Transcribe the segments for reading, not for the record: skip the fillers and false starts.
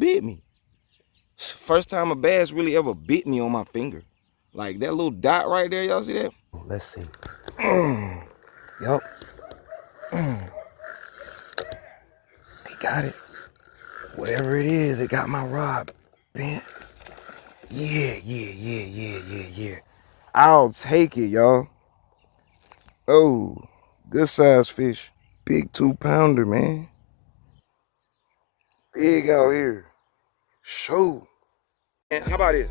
bit me. First time a bass really ever bit me on my finger. Like that little dot right there, y'all see that? Let's see. Yup. He got it. Whatever it is, it got my rod bent. Yeah. I'll take it, y'all. Oh, good size fish. Big 2-pounder, man. Big out here. Show. And how about this?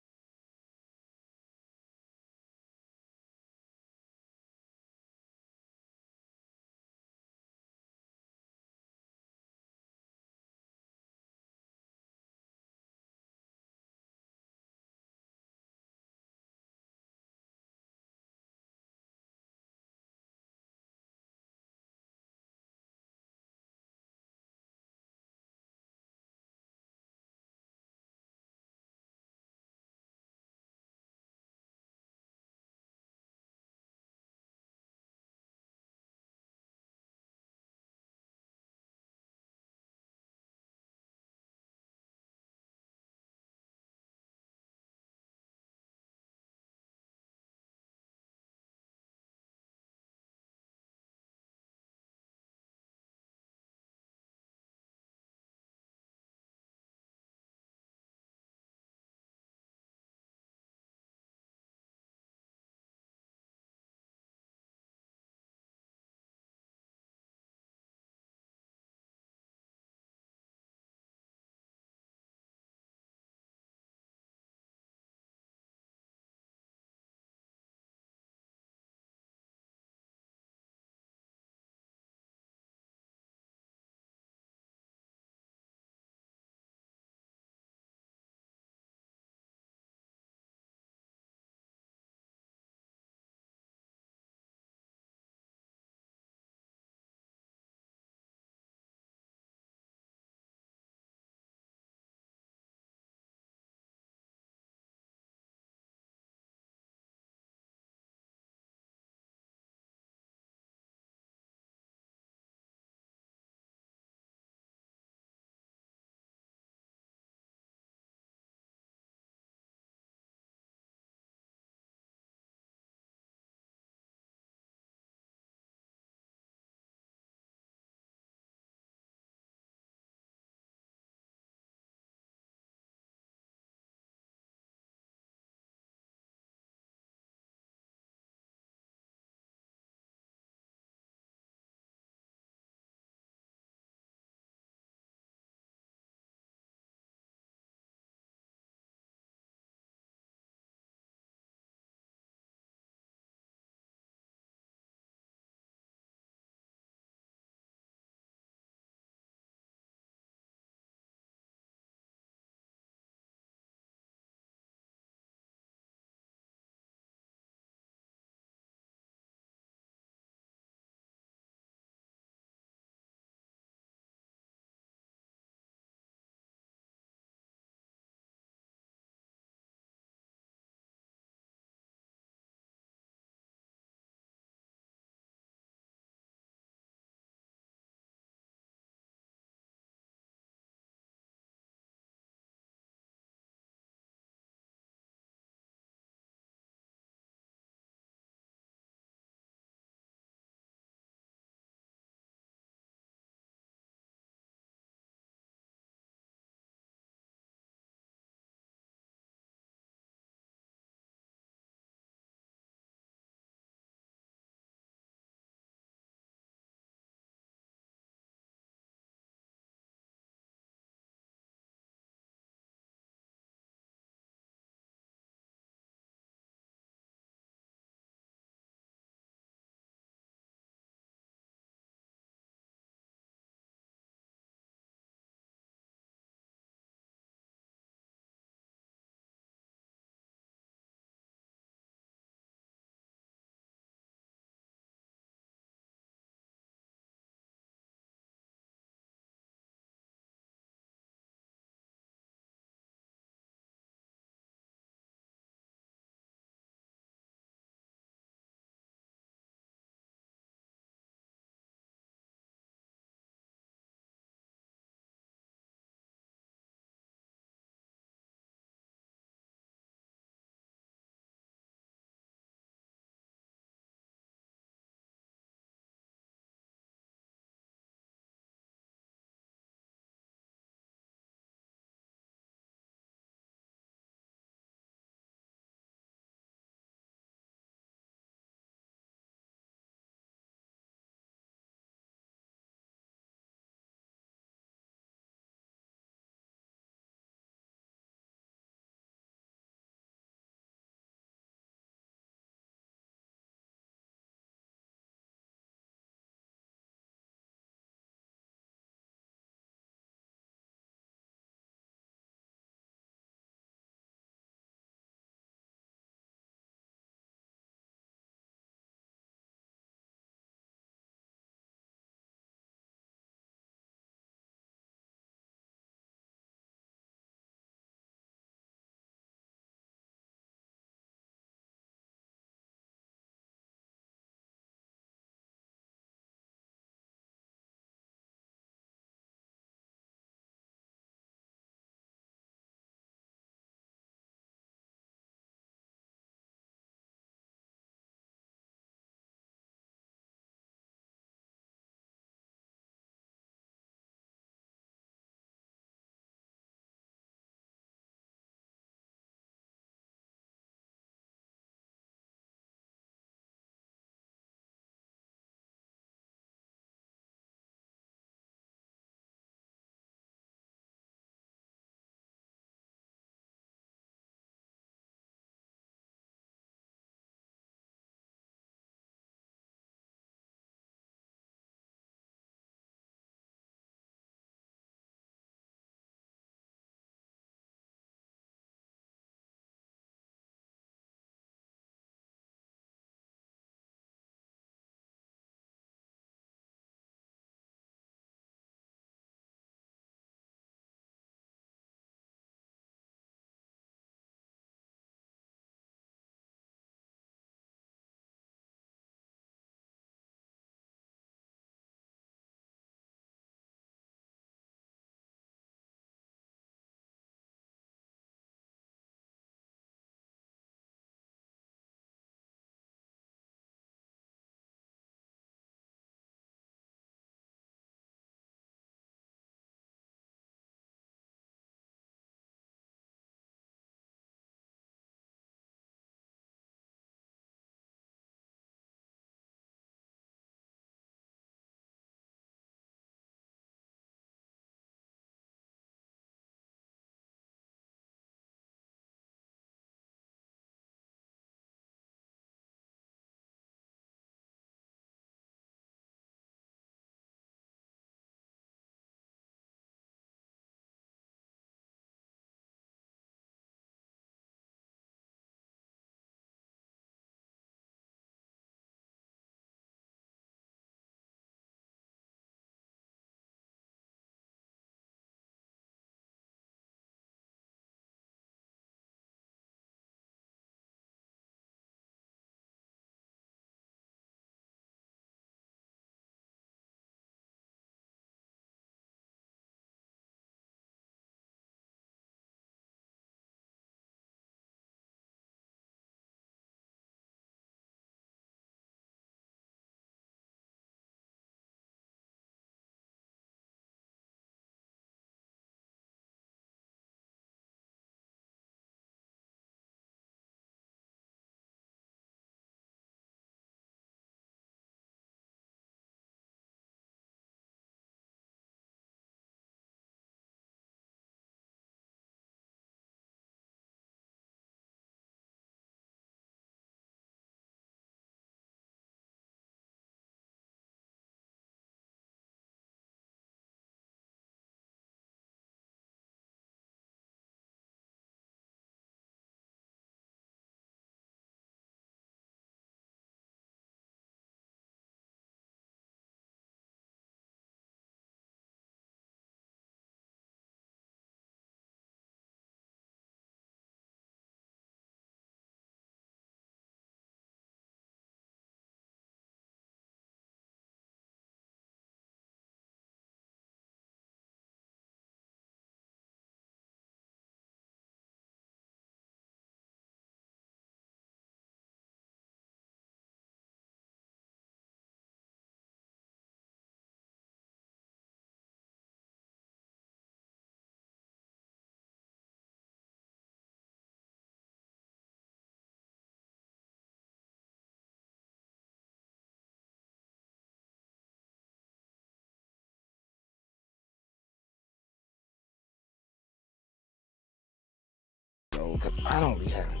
I don't be having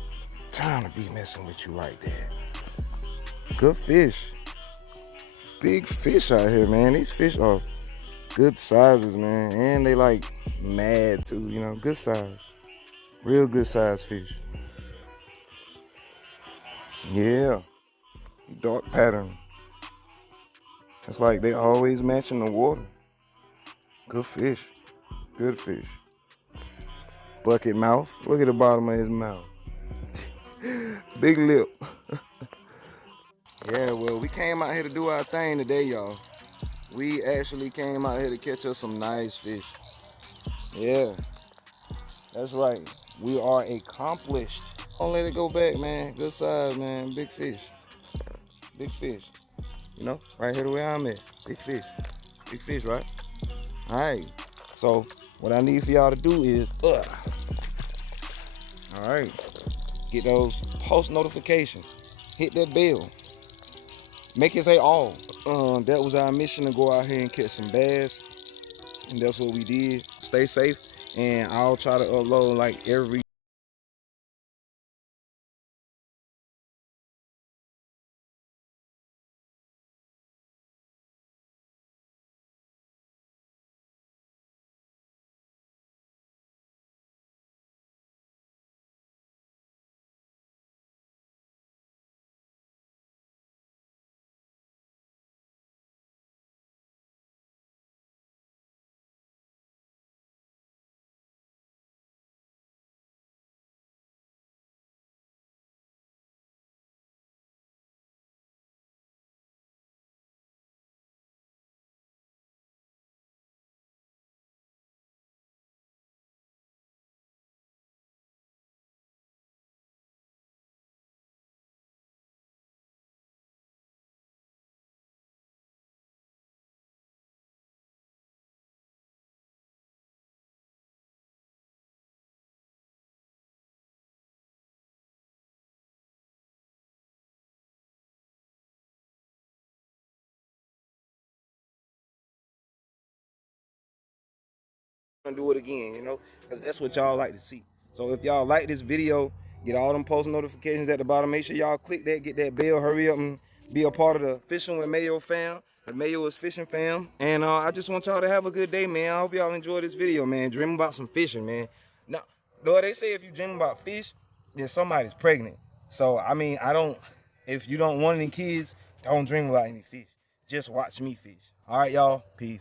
time to be messing with you like that. Good fish. Big fish out here, man. These fish are good sizes, man. And they like mad too, you know, good size. Real good size fish. Yeah. Dark pattern. It's like they always matching the water. Good fish. Good fish. Bucket mouth. Look at the bottom of his mouth. Big lip. Yeah, well, we came out here to do our thing today, y'all. We actually came out here to catch us some nice fish. Yeah, that's right. We are accomplished. Don't let it go back, man. Good size, man. Big fish. Big fish. You know, right here the way I'm at. Big fish. Big fish, right? All right. So, what I need for y'all to do is, all right, get those post notifications. Hit that bell. Make it say all. That was our mission, to go out here and catch some bass. And that's what we did. Stay safe. And I'll try to upload like every and do it again, you know, because that's what y'all like to see. So if y'all like this video, get all them post notifications at the bottom. Make sure y'all click that, get that bell, hurry up and be a part of the Fishing with Mayo fam. The Mayo is Fishing fam. And I just want y'all to have a good day, man. I hope y'all enjoy this video, man. Dream about some fishing, man. Now, though they say if you dream about fish, then somebody's pregnant. So, I mean, if you don't want any kids, don't dream about any fish. Just watch me fish. All right, y'all. Peace.